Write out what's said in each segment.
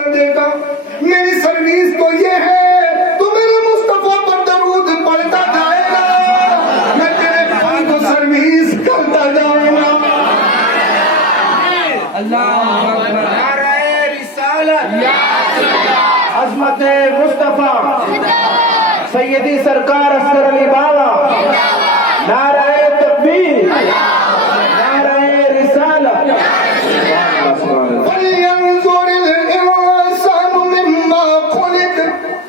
न देखा। मेरी सर्विस तो ये है, तू मेरे मुस्तफा पर दरूद पढ़ता जाएगा, मैं तेरे भाई को सर्विस करता जाऊंगा। नारे रिसालत, अजमत मुस्तफा सैयदी सरकार असगर अली बाबा, नाराए तकबीर, नाराए रिसालत।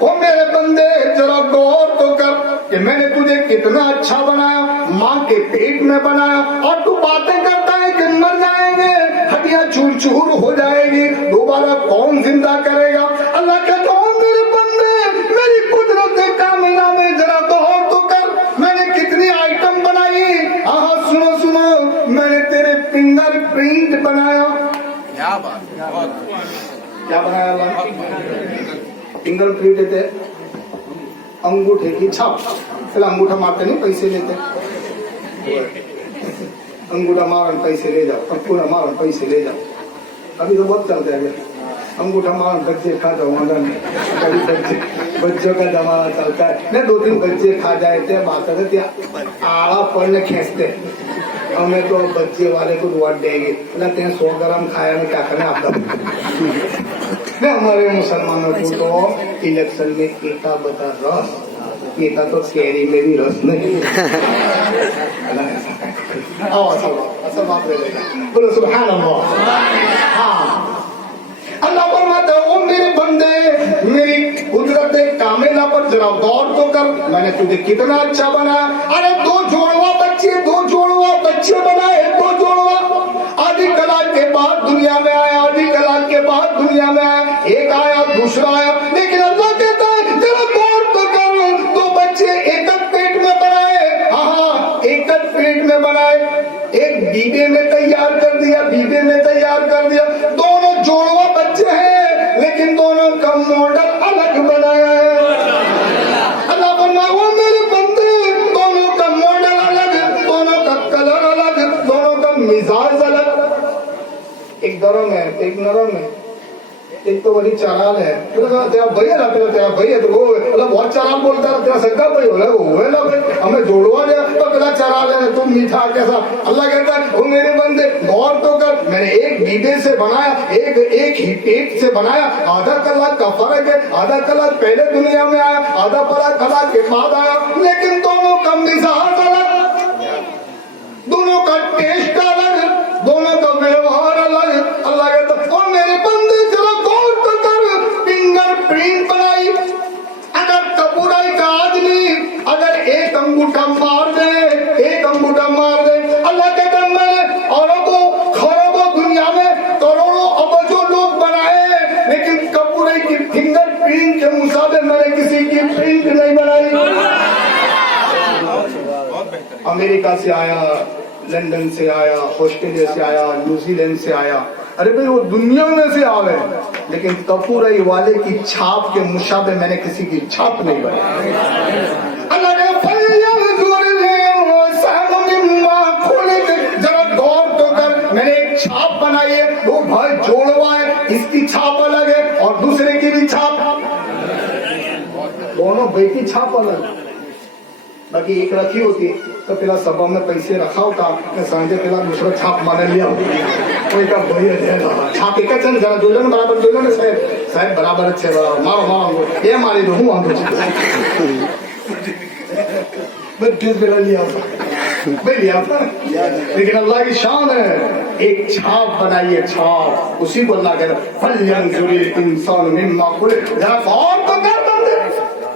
ओ मेरे बंदे जरा गौर तो कर कि मैंने तुझे कितना अच्छा बनाया, माँ के पेट में बनाया, और तू बातें करता है कि मर जाएंगे, हड्डियां चूर चूर हो जाएगी, दोबारा कौन जिंदा करेगा। अल्लाह कहता हूँ मेरे बंदे मेरी कुदरत कामिला में जरा गौर तो कर, मैंने कितनी आइटम बनाई। हाँ सुनो सुनो, मैंने तेरे फिंगर प्रिंट बनाया। क्या बात, क्या बनाया? फिंगर प्रिंट देते, अंगूठे की छाप। पहले अंगूठा मारते नहीं, पैसे लेते, अंगूठा मारो पैसे ले जाओ, अंगूठा मारो पैसे ले जाओ। अभी तो बहुत चलता है, अंगूठा मारो बच्चे खा जाओ, बच्चों का जमाना चलता है। नहीं 2-3 बच्चे खा जाए थे, बात करते आड़ा पड़ने खींचते, हमें तो बच्चे वाले को वोट देंगे, 100 ग्राम खाया में क्या करें आप। हमारे मुसलमानों को तो इलेक्शन में एका बता रस, एका तो कैरी में भी रस नहीं। ऐसा बात रहेगा, बोलो सुभान अल्लाह। हाँ अल्लाह फरमाता है, ओ मेरे बंदे मेरी कुदरत कामिला पर जरा गौर तो कर, मैंने तुझे कितना अच्छा बनाया। अरे 2 जोड़वा बच्चे बनाए, 2 जोड़वा। आधी कलाक के बाद दुनिया में आया, आधी कलाक के बाद दुनिया में आया, एक आया दूसरा आया, लेकिन अल्लाह कहता है जरा गौर तो कर, 2 बच्चे एक पेट में बनाए। हाँ एक पेट में बनाए, एक बीबे में तैयार कर दिया, बीबे में तैयार कर दिया। दोनों जोड़वा बच्चे हैं, लेकिन दोनों का मॉडल अलग बनाया है। अल्लाह फरमाया वो मेरे बंदे, दोनों का मॉडल अलग, दोनों का कलर अलग, दोनों का मिजाज अलग। एक गरम है, एक नरम है, एक तो बड़ी चालाल है। तेरा भैया ना, तेरा भैया तो वो बहुत चालाल बोलता है, तेरा सगा भाई बोला वो है ना भाई, हमें जोड़वा दिया तो पहला चालाल है, तुम मीठा कैसा। अल्लाह कहता है वो मेरे बंदे गौर तो कर, मैंने एक बीबे से बनाया, एक ही पेट से बनाया, आधा कलाक का फर्क है, आधा कलाक पहले दुनिया में आया, आधा कलाक के बाद आया, लेकिन दोनों का मिजाज अलग, दोनों का टेस्ट अलग, दोनों का व्यवहार अलग। अल्लाह कहता है मेरे बंदे जरा गौर तो कर, फिंगर प्रिंट बनाई। अगर कपूराई का आदमी अगर एक अंगूठा मार दे, एक अंगूठा मार दे, अल्लाह कहता है मैंने अरबों खरबों दुनिया में करोड़ों अबजों लोग बनाए, लेकिन कपूराई की फिंगर प्रिंट के मुताबिक मैंने किसी की प्रिंट नहीं बनाई। अमेरिका से आया, लंदन से आया, ऑस्ट्रेलिया से आया, न्यूजीलैंड से आया, अरे भाई वो दुनिया में से आवे, लेकिन कपूराई वाले की छाप के मुशाबे मैंने किसी की छाप नहीं बनाई। अल्लाह ने जरा गौर तो कर, मैंने एक छाप बनाई है, वो भाई जोड़वा है, इसकी छाप अलग है और दूसरे की भी छाप, दोनों भाई की छाप अलग। बाकी एक रखी होती तो पेला सभा में पैसे रखा होता, सांझे पेला दूसरा छाप मान लिया कोई का भैया छाप एक जरा दोलन बराबर दोलन साहब बराबर छे मारो मारो ये मारी दो हूँ बस पेला लिया भाई लिया था। लेकिन अल्लाह की शान है, एक छाप बनाइए, छाप, उसी को अल्लाह कहता फल्यंजुरिल इंसान मिम्मा खुलिक, जरा गौर तो कर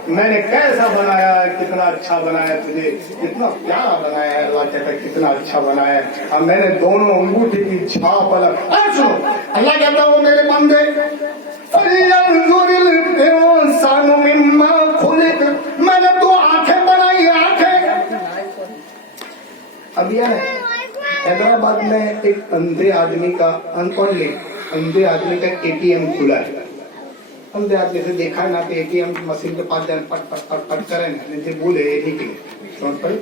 मैंने कैसा बनाया है, कितना अच्छा बनाया तुझे, कितना प्यारा बनाया है। अल्लाह कहता है कितना अच्छा बनाया है। अब मैंने दोनों अंगूठे की छाप अलग। सुनो अल्लाह कहता है वो मेरे बंदे मैंने 2 आंखें बनाई, आंखें। अब यह हैदराबाद में एक अंधे आदमी का अंधे आदमी का ATM खुला है। अंधे आदमी से देखा है ना कि ATM मशीन के पास जाए पट पट पट पट करें ना, बोले निकले समझ पड़े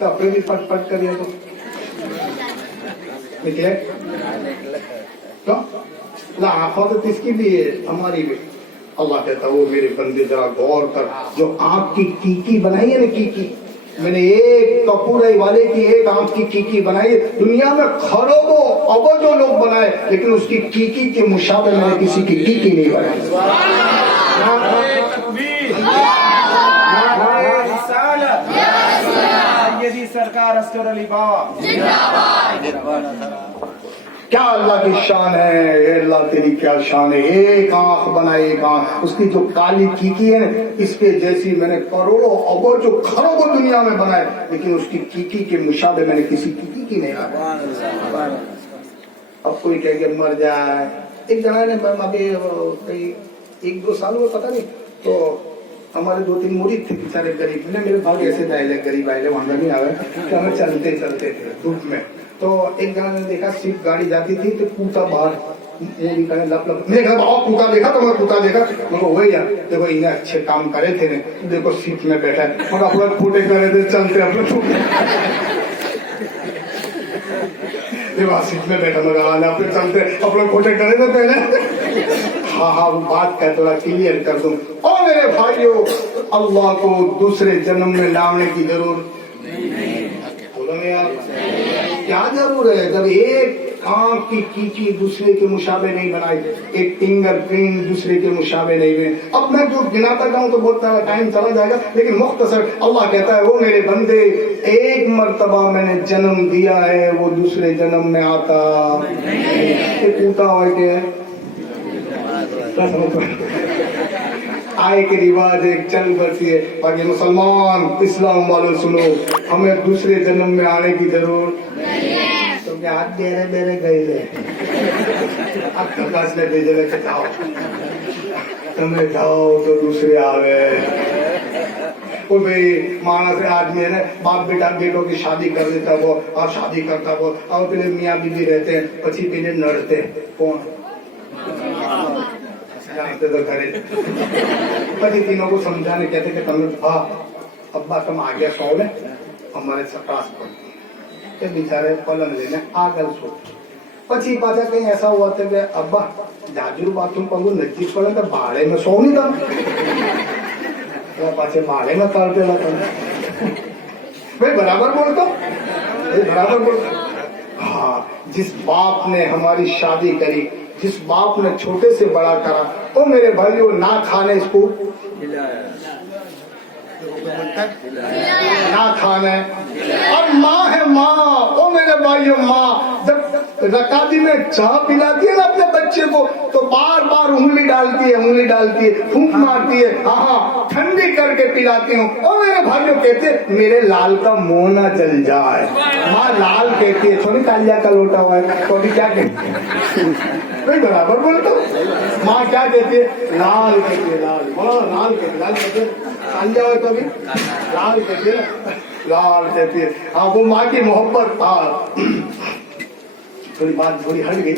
तो अपने भी पट पट करिए तो निकले तो ला आंखों तो किसकी भी है, हमारी भी। अल्लाह कहता है वो मेरे बंदे जरा गौर कर, जो आंख की कीकी बनाई है ना, कीकी, मैंने एक कपूरे वाले की एक आंख की कीकी बनाई है। दुनिया में खरबों अबजों लोग बनाए, लेकिन उसकी कीकी के मुशाबे मैंने किसी की कीकी नहीं बनाई। सैयदी सरकार अस्कर अली बाबा क्या अल्लाह की शान है, ये अल्लाह तेरी क्या शान है। एक आंख बनाए, एक आंख, उसकी जो काली कीकी है ना, इसके जैसी मैंने करोड़ों अबों जो खरबों दुनिया में बनाए, लेकिन उसकी कीकी के मुशाबे मैंने किसी कीकी की नहीं बनाई। अब कोई कह के मर जाए, एक जना ने अभी कई 1-2 साल हुआ पता नहीं, तो हमारे 2-3 मुरीद थे बेचारे गरीब, मैंने मेरे भाग ऐसे जाए गरीब आए वहां नहीं आवे कि हमें चलते चलते थे धूप में। तो एक जना ने देखा सिर्फ गाड़ी जाती थी तो कूता बाहर लप लप, मैंने कहा बाबा कूता देखा, तो मैं कूता देखा, देखो वही यार, देखो इन्हें अच्छे काम करे थे ने, देखो सीट में बैठा है, मगर अपना फूटे करे थे चलते अपने सीट में बैठा, मगर आना अपने चलते अपने खोटे करे थे पहले। हाँ वो बात का थोड़ा क्लियर कर दूं। और मेरे भाइयों, अल्लाह को दूसरे जन्म में लाने की जरूरत बोलो यार, क्या जरूर है। जब एक आंख की कीकी दूसरे के मुशाबे नहीं बनाई, एक फिंगरप्रिंट दूसरे के मुशाबे नहीं बने। अब मैं जो गिनाता जाऊं तो बहुत सारा टाइम चला जाएगा, लेकिन मुख्तसर अल्लाह कहता है वो मेरे बंदे, एक मर्तबा मैंने जन्म दिया है, वो दूसरे जन्म में आता कूता हो के आए के रिवाज एक चल बसी है। बाकी मुसलमान इस्लाम वालों सुनो, हमें दूसरे जन्म में आने की जरूरत नहीं है। तो क्या हाथ बेरे बेरे गए आकाश ने भेजे लेके जाओ, तुम्हें जाओ तो दूसरे आवे। वो भाई माना से आदमी है ना, बाप बेटा बेटों की शादी कर देता वो, और शादी करता वो, और पहले मियाँ बीवी रहते हैं, पची पहले नड़ते कौन जानते तो करे। पति तीनों को समझाने कहते कि तुम अब्बा तुम आ गया सो ले, हमारे सकाश पर बेचारे पलंग लेने आगल सो। पची पाचा कहीं ऐसा हुआ था कि अब्बा जाजू बाथरूम पर नजदीक पड़े तो भाड़े में सो नहीं था, पाचे भाड़े में कर देना भाई बराबर बोलता, बराबर बोलता। हाँ, जिस बाप ने हमारी शादी करी, जिस बाप ने छोटे से बड़ा करा, ओ मेरे भाइयों ना खाने इसको ना खाने, और माँ है माँ, ओ मेरे भाइयों माँ जब रकाबी में चाह पिलाती है ना अपने बच्चे को, तो बार बार उंगली डालती है, फूंक मारती है, हाँ ठंडी करके पिलाती हूँ। और मेरे भाइयों कहते मेरे लाल का मुंह ना जल जाए, माँ लाल कहती है, थोड़ी कालिया का लोटा हुआ है, तो अभी क्या कहती है भाई बराबर बोलता हूँ। माँ क्या कहती है, लाल कहती है, लाल लाल कहती है, कालिया हो तो अभी लाल कहती है, लाल कहती है। हाँ वो माँ की मोहब्बत। थोड़ी बात थोड़ी हट गई।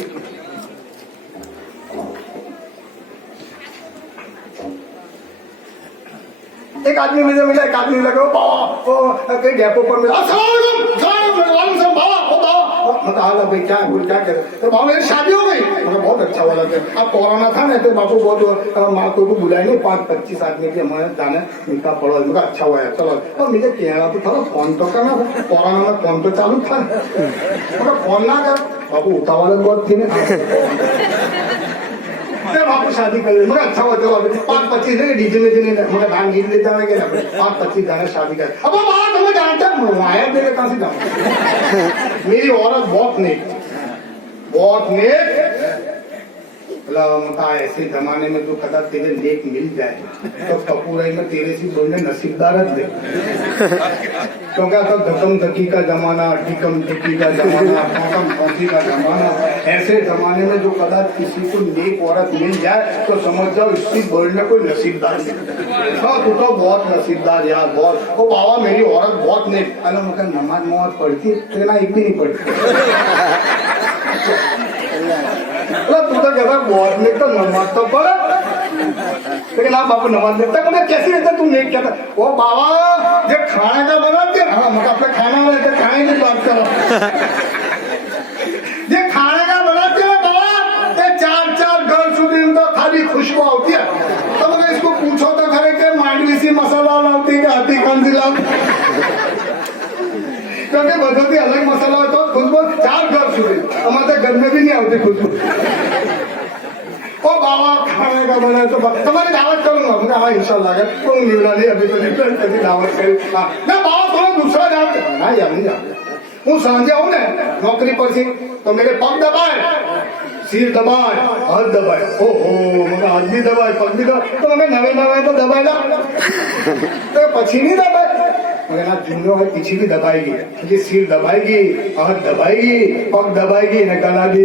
एक आदमी मुझे मिला, एक आदमी लगा कहीं डेपो पर मिला, भाई क्या कह रहे, तो बाबा मेरी शादी हो गई, मतलब बहुत अच्छा वाला था। अब कोरोना था ना, तो बापू बहुत माँ को बुलाए नहीं, 5-25 आदमी के हमारे जाने निकाह पड़ा, मुझे अच्छा हुआ है चलो। और मुझे कह रहा तो था फोन तो करना था, कोरोना में फोन तो चालू था, मतलब फोन ना कर, बापू उठा वाले बहुत थी ना, बापू शादी कर ले, अच्छा हुआ चलो 5-25 डीजे में मुझे धान गीत लेता है 5-25 जाने शादी कर। अब बात हमें जानता है माया देने कहाँ से जाऊँ। मेरी औरत बहुत नेक ऐसे जमाने में जो कदा तेरे नेक मिल जाए तो कपूराई में तेरे से बोलने नसीबदार दे, क्योंकि तो धकम धकी का जमाना, टिकम टिकी का जमाना, ठोकम ठोकी का जमाना, ऐसे जमाने में जो कदा किसी को नेक औरत मिल जाए तो समझ जाओ इससे बोलने कोई नसीबदार नहीं। तू तो बहुत नसीबदार यार, बहुत। वो बाबा मेरी औरत बहुत नेक, अरे मतलब नमाज पढ़ती है ना, एक भी नहीं पढ़ती, तू तो कहता बहुत नेक, तो नमाज तो पढ़, लेकिन आप बापू नमाज देखता है कैसे रहता तुम नेक कहता। वो बाबा जब खाने का बनाते, हाँ मतलब अपने खाना रहते, खाने की बात करो, ये खाने का बनाते हो बाबा, 4-4 खुशबू होती है। तो मैंने इसको पूछो तो खरे के मांडवी सी मसाला लाती है हाथी कौन सी लाओ, क्योंकि बदलती अलग मसाला होता है खुशबू 4 घर सुधी हमारे घर में भी नहीं आती खुशबू। ओ बाबा खाने का बना तो तुम्हारी दावत करूंगा, मुझे हाँ इंशाल्लाह तुम नहीं अभी तो नहीं दावत करी मैं बाबा थोड़ा दूसरा दावत ना यार नहीं जाते हूँ सांझे हूँ ने नौकरी पर थी तो मेरे पग दबाए, सिर दबाए, हाथ दबाए, ओहो मगर हाथ भी दबाए पग भी दबाए तो मैं नवे नवे तो दबाए ना तो पछी नहीं दबाए मगर ना जूनो है पीछे भी दबाएगी क्योंकि सिर दबाएगी, हाथ दबाएगी, पग दबाएगी न गला भी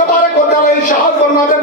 तबारक व तआला इरशाद फरमाते हैं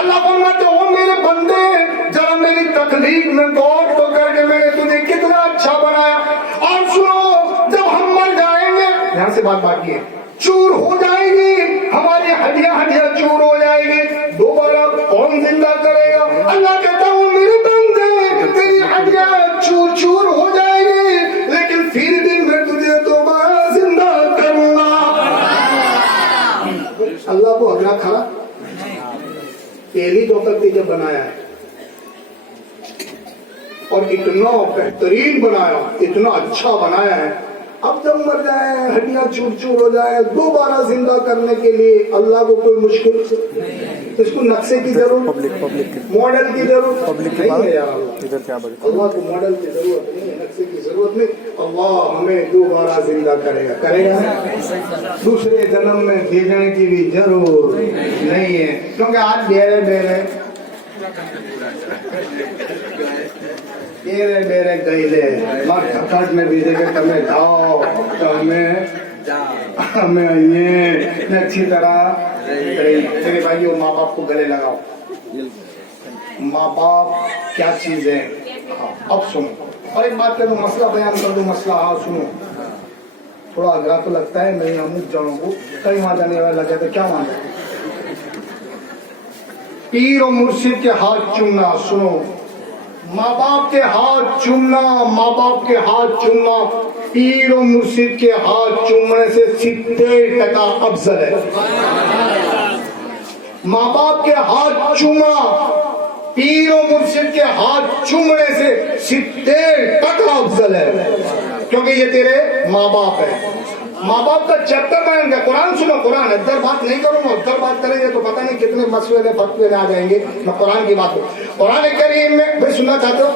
अल्लाह फरमाते हो मेरे बंदे जरा मेरी तकलीफ में गौर तो करके मैंने तुझे कितना अच्छा बनाया और सुनो जब हम मर जाएंगे यहाँ से बात बाकी है चूर हो जाएगी हमारी हड्डियां चूर हो जाएगी दोबारा कौन जिंदा करेगा अल्लाह कहता हूँ मेरे बंदे तेरी हड्डियां चूर हो जाएगी लेकिन फिर भी मैं तुझे दोबारा जिंदा करूंगा। अल्लाह को अगला खरा पहली वक्त जब बनाया है और इतना बेहतरीन बनाया, इतना अच्छा बनाया है, अब जब मर जाए हड्डियां चूर हो जाए दोबारा जिंदा करने के लिए अल्लाह को कोई मुश्किल इसको नक्शे की जरूरत, मॉडल की जरूरत नहीं है यार। अल्लाह को मॉडल की जरूरत नहीं है, नक्शे की जरूरत नहीं। अल्लाह हमें दोबारा जिंदा करेगा दूसरे जन्म में भेजने की भी जरूरत नहीं है क्योंकि आज बेरे गईले मार थकाट में भेजे के तमें जाओ तो हमें ये अच्छी तरह मेरे भाइयों माँ बाप को गले लगाओ। माँ बाप क्या चीज है अब सुनो और एक बात करूँ मसला बयान कर दो मसला हाँ सुनो थोड़ा अगरा तो लगता है मेरी अमुक जानों को कई वहां जाने वाला लग जाता क्या मानते पीर और मुर्शिद के हाथ चूमना सुनो माँ बाप के हाथ चूमना पीर और मुर्शिद के हाथ चूमने से 70% अफजल है। माँ बाप के हाथ चूमा पीर और मुर्शिद के हाथ चूमने से 70% अफजल है क्योंकि ये तेरे माँ बाप है। माँ बाप का चैप्टर बयान का कुरान सुनो कुरान इधर बात नहीं करूंगा उधर बात करेंगे तो पता नहीं कितने मसले फतवे आ जाएंगे। मैं कुरान की बात कुरान करीम में भाई सुनना चाहते हो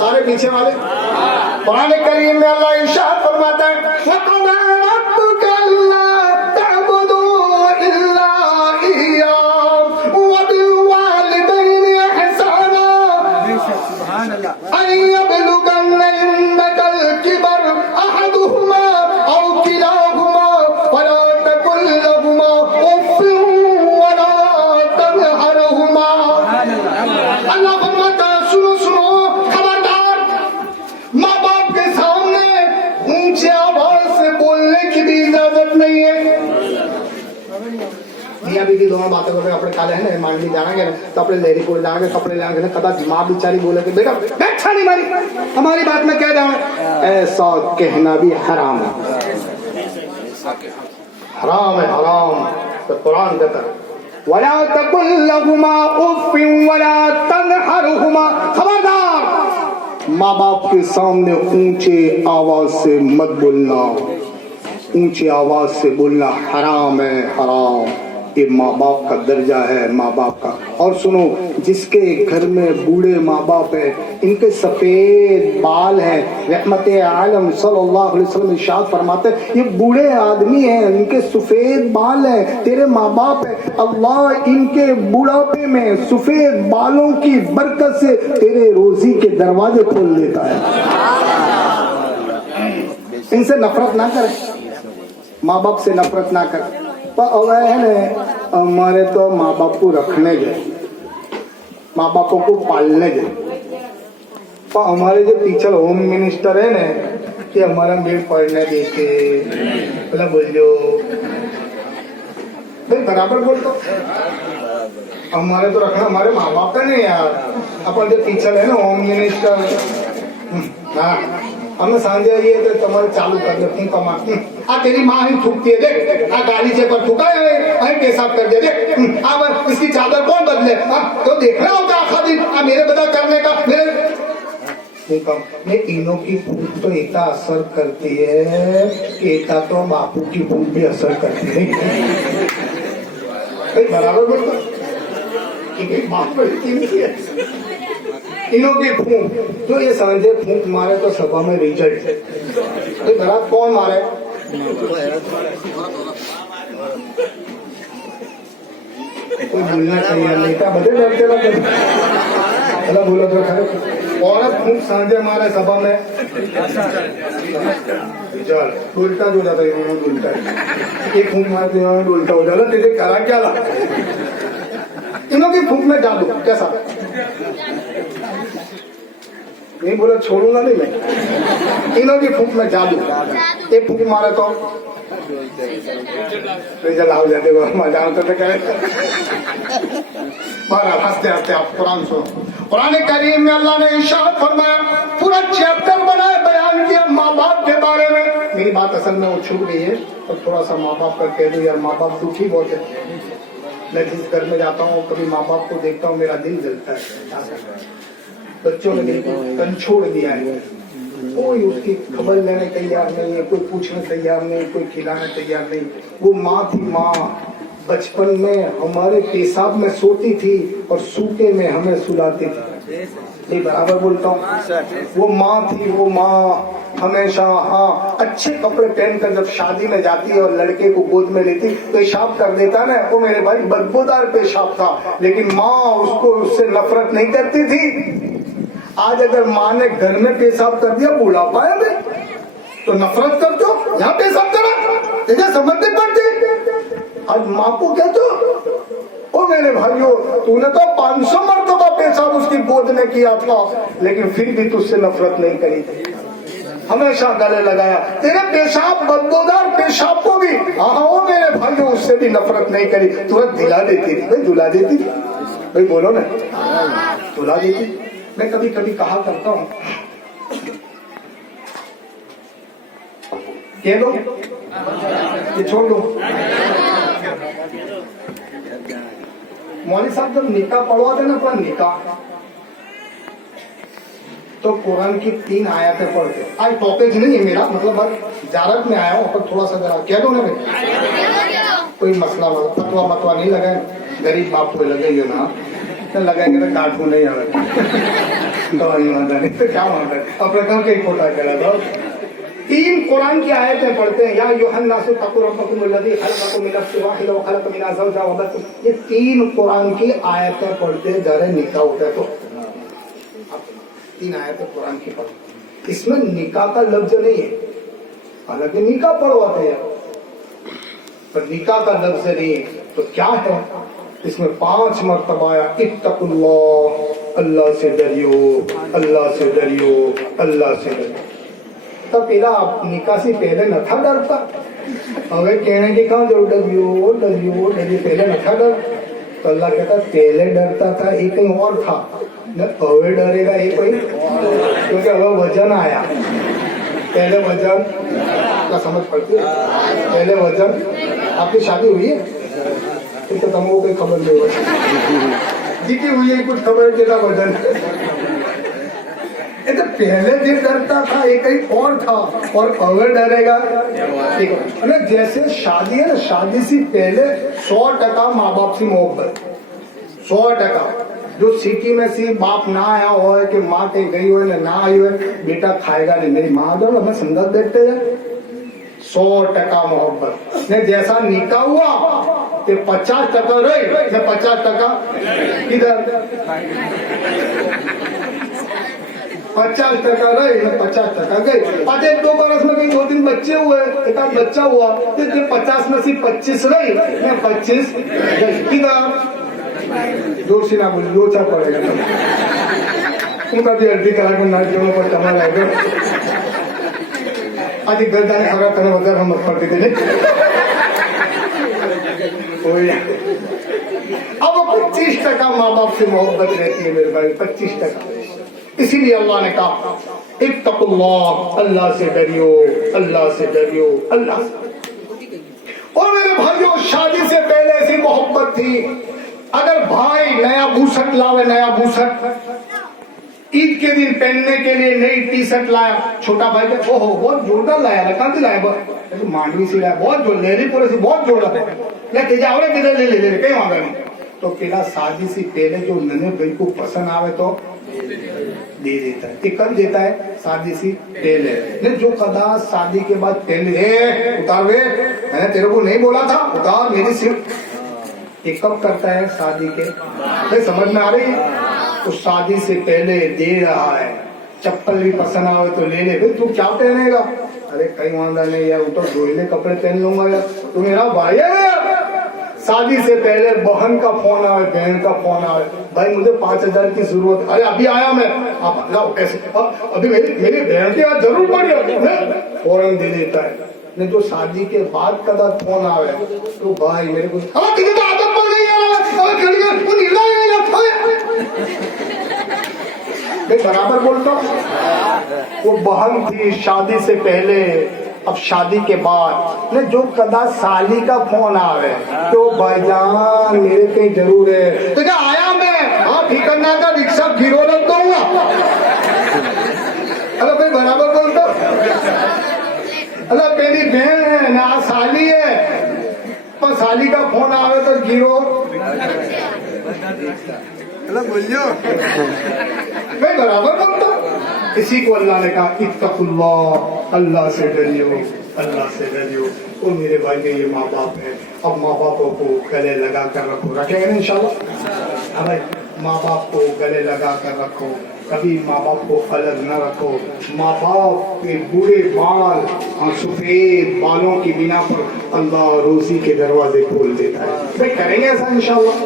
सारे पीछे वाले कुरान करीम में अल्लाह इरशाद फरमाता है बीबी दोनों बातें करते अपने काले हैं मांडली जाएंगे तो अपने लेरीपुर जाएंगे कपड़े लेंगे कदा माँ बेचारी बोले कि बेटा अच्छा नहीं मारी हमारी बात में कह जाए ऐसा कहना भी हराम है हराम तो कुरान कहता है वला तकुल लहुमा उफ़्फ़िन वला तनहरहुमा खबरदार माँ बाप के सामने ऊंचे आवाज से मत बोलना ऊंची आवाज से बोलना हराम है हराम ये माँ बाप का दर्जा है माँ बाप का। और सुनो जिसके घर में बूढ़े माँ बाप है इनके सफेद बाल हैं रहमत आलम सल्लल्लाहु अलैहि वसल्लम इरशाद फरमाते ये बूढ़े आदमी हैं इनके सफेद बाल हैं तेरे माँ बाप है अल्लाह इनके बुढ़ापे में सफेद बालों की बरकत से तेरे रोजी के दरवाजे खोल देता है। इनसे नफरत ना करें माँ बाप से नफरत ना करें हमारे तो माँ बाप को रखने गए, माँ बापों को पालने गए, पर हमारे जो टीचर होम मिनिस्टर है ना कि हमारा मेल पढ़ने देते, मतलब बोलो भाई बराबर बोल दो। हमारे तो रखना हमारे माँ बाप का नहीं यार, अपन जो टीचर है ना होम मिनिस्टर, हाँ हमें सांझे आइए तो तुम्हारे चालू कर दे फूंका मार, आ तेरी माँ ही थूकती है देख, आ गाली से पर थूका है पेशाब कर दे देख, आ बस इसकी चादर कौन बदले, तो देखना होता आखा दिन मेरे बता करने का मेरे ये तीनों की भूख तो इतना असर करती है कि इतना तो बापू की भूख भी असर करती है। बराबर बोलता बाप तीनों की फूंक, जो ये समझे फूंक मारे तो सभा में रिजल्ट है। तो घरा कौन मारे, कोई बोलना चाहिए नहीं था, बड़े डरते लगे मतलब बोला तो खरे औरत फूंक सांझे मारे सभा में चल उल्टा जो जाता है, उल्टा एक फूंक मारते उल्टा हो जाता, तेरे करा क्या ला इनों की फूंक में डाल दो कैसा, नहीं बोला छोड़ूंगा नहीं मैं, इनों की फूंक में डाल दो, एक फूंक मारे तो रिजल्ट आ जाते मजा आता तो क्या बहरहाल हंसते हंसते आप कुरान सुनो। कुरान करीम में अल्लाह ने इरशाद फरमाया, पूरा चैप्टर बनाया बयान किया माँ बाप के बारे में। मेरी बात असल में वो छूट गई है तो थोड़ा सा माँ बाप का कह दो यार, माँ बाप दुखी बहुत है। मैं जिस घर में जाता हूँ कभी माँ बाप को देखता हूँ मेरा दिल जलता है। बच्चों ने कल छोड़ दिया है, कोई उसकी खबर लेने तैयार नहीं है, कोई पूछने तैयार नहीं, कोई खिलाने तैयार नहीं। वो माँ थी, माँ बचपन में हमारे पेशाब में सोती थी और सूखे में हमें सुलाती थी। ये बराबर बोलता हूँ, वो माँ थी, वो माँ हमेशा हाँ अच्छे कपड़े पहनकर जब शादी में जाती है और लड़के को गोद में लेती पेशाब कर देता ना, वो मेरे भाई बदबूदार पेशाब था, लेकिन माँ उसको उससे नफरत नहीं करती थी। आज अगर माँ ने घर में पेशाब कर दिया बुढ़ापा है तो नफरत कर दो, यहाँ पेशाब करा इसे समझ नहीं पड़ती। आज माँ को कहते हो ओ मेरे भाइयों, तूने तो 500 मरतबा पेशाब उसकी गोद में किया था, लेकिन फिर भी तुझसे नफरत नहीं करी थी, हमेशा गले लगाया। तेरे पेशाब बदबूदार पेशाब को भी हाँ ओ मेरे भाइयों उससे भी नफरत नहीं करी, तुरंत दिला देती थी। भाई दुला देती थी, भाई बोलो ना, दुला देती। मैं कभी कभी कहा करता हूँ कह दो ये छोड़ दो। मौलवी साहब जब निकाह पढ़वाते ना पर निकाह तो कुरान की 3 आयतें पढ़ते। आज टॉपिक नहीं है मेरा, मतलब जारत में आया हूँ पर थोड़ा सा जरा कह दो ना भाई, कोई मसला फतवा मतवा नहीं लगाए, गरीब बाप को लगे ना लगाएंगे तो काटू नहीं आ रहा तो क्या मानता है अपने काम के खोटा करा दो। 3 कुरान की आयतें पढ़ते हैं, या यूहन्नासु तक़ू रब्बकुम अल्लज़ी खलक़कुम मिन नफ्सिन वाहिदा व खलक़ मिनहा ज़ौजहा व बस्सा। ये 3 कुरान की आयतें पढ़ते जरा निकाह होता है तो 3 आयतें कुरान की पढ़ते, इसमें निकाह का लफ्ज नहीं है, हालांकि निकाह पढ़वाते हैं पर निकाह का लफ्ज नहीं है। तो क्या है इसमें 5 मरतबा आया इत्तकुल्लाह, अल्लाह से डरियो, अल्लाह से डरियो, अल्लाह से डरियो। तब पहला निकाह से पहले न था डरता, अगर कहने की कहाँ जरूर डरियो डरियो डरियो, पहले न था डर। तो अल्लाह कहता पहले डरता था एक कहीं और था, अवे डरेगा एक कोई, क्योंकि अगर वजन आया पहले वजन का समझ पड़ती है, पहले वजन। आपकी शादी हुई है तो तुमको कोई खबर नहीं होगी, जीती हुई है कुछ खबर कितना वजन। तो पहले दिन डरता था एक ही और था और अगर डरेगा एक। जैसे शादी है ना, शादी से पहले 100% माँ बाप से मोहब्बत, 100%। जो सिटी में से बाप ना आया हो कि माँ कहीं गई हो ना आई हो, बेटा खाएगा नहीं, मेरी माँ दो हमें संगत देखते हैं, 100% मोहब्बत। ने जैसा निकाह हुआ तो 50% रही, 50% इधर 50% रहे, 50% गए। आज 1-2 बरस में कहीं 2-3 बच्चे हुए, एक आध बच्चा हुआ, तो 50 में से 25 रही, 25 गई। किधर जोर से ना बोली, लोचा पड़ेगा। उनका भी अर्धी करा के नाच जोड़ों पर कमा लाएगा। आज गर्दाने खड़ा करने वगैरह हम मत पड़ते थे। अब 25% माँ बाप से मोहब्बत रहती है मेरे भाई, 25%। इसीलिए अल्लाह ने कहा इत्तकुल्लाह, अल्लाह से डरियो, अल्लाह से डरियो, अल्लाह से। और मेरे भाइयों, शादी से पहले ऐसी मोहब्बत थी, अगर भाई नया बूशर्ट लावे, नया बूशर्ट ईद के दिन पहनने के लिए नई टी शर्ट लाया, छोटा भाई का ओहो बहुत जोरदार लाया, कहाँ से लाया, तो मांडवी से लाया, बहुत जोर ले रही, पूरे से बहुत जोर किधर ले कहीं वहां गए। तो किला शादी से पहले जो नन्हे भाई को पसंद आवे तो दे देता है। कब देता है? शादी से पहले। जो कदा शादी के बाद पहले उतार वे, मैंने तेरे को नहीं बोला था, उतार मेरी सिर्फ। ये कब करता है? शादी के। समझ में आ रही है? तो शादी से पहले दे रहा है। चप्पल भी पसंद आवे तो ले ले, तू क्या पहनेगा? अरे कहीं वादा नहीं यार, तो धोइले कपड़े पहन लूंगा यार, तू मेरा भाई है यार। शादी से पहले बहन का फोन आवे, बहन का फोन आवे, भाई मुझे 5000 की जरूरत, अरे अभी आया मैं, आप लाओ पैसे, अभी मेरी बहन की बात जरूर पड़ी, फौरन दे देता है। नहीं तो शादी के बाद कदा फोन आवे तो भाई मेरे को आदत पड़ गई मैं बराबर बोलता हूँ। वो बहन थी शादी से पहले, अब शादी के बाद न जो कदा साली का फोन आवे तो भाईजान मेरे कहीं जरूर है, तो क्या आया मैं, हाँ ठीक करना का रिक्शा गिरो रख दूंगा। अरे भाई बराबर बोलता, अरे मेरी बहन है ना साली है, पर साली का फोन आवे तो गिरो बोलियो, मैं बराबर बोलता। इसी को अल्लाह ने कहा इत्तकुल्लाह, अल्लाह से डरियो, अल्लाह से डरियो। तो मेरे भाई के ये माँ बाप है, अब माँ बापों को गले लगा कर रखो, रखेंगे ना इंशाल्लाह। हमें माँ बाप को गले लगा कर रखो, कभी माँ बाप को अलग न रखो। माँ बाप के बूढ़े बाल और सफेद बालों की बिना पर अल्लाह रोजी के दरवाजे खोल देता है। भाई करेंगे ऐसा इंशाल्लाह।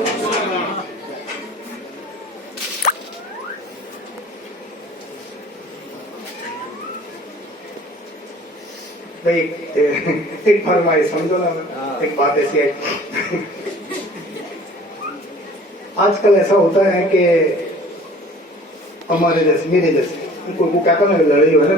एक फरमाइश समझो ना, एक बात ऐसी है, आजकल ऐसा होता है कि हमारे जैसे, मेरे जैसे, कोई को क्या करना लड़ाई हो ना,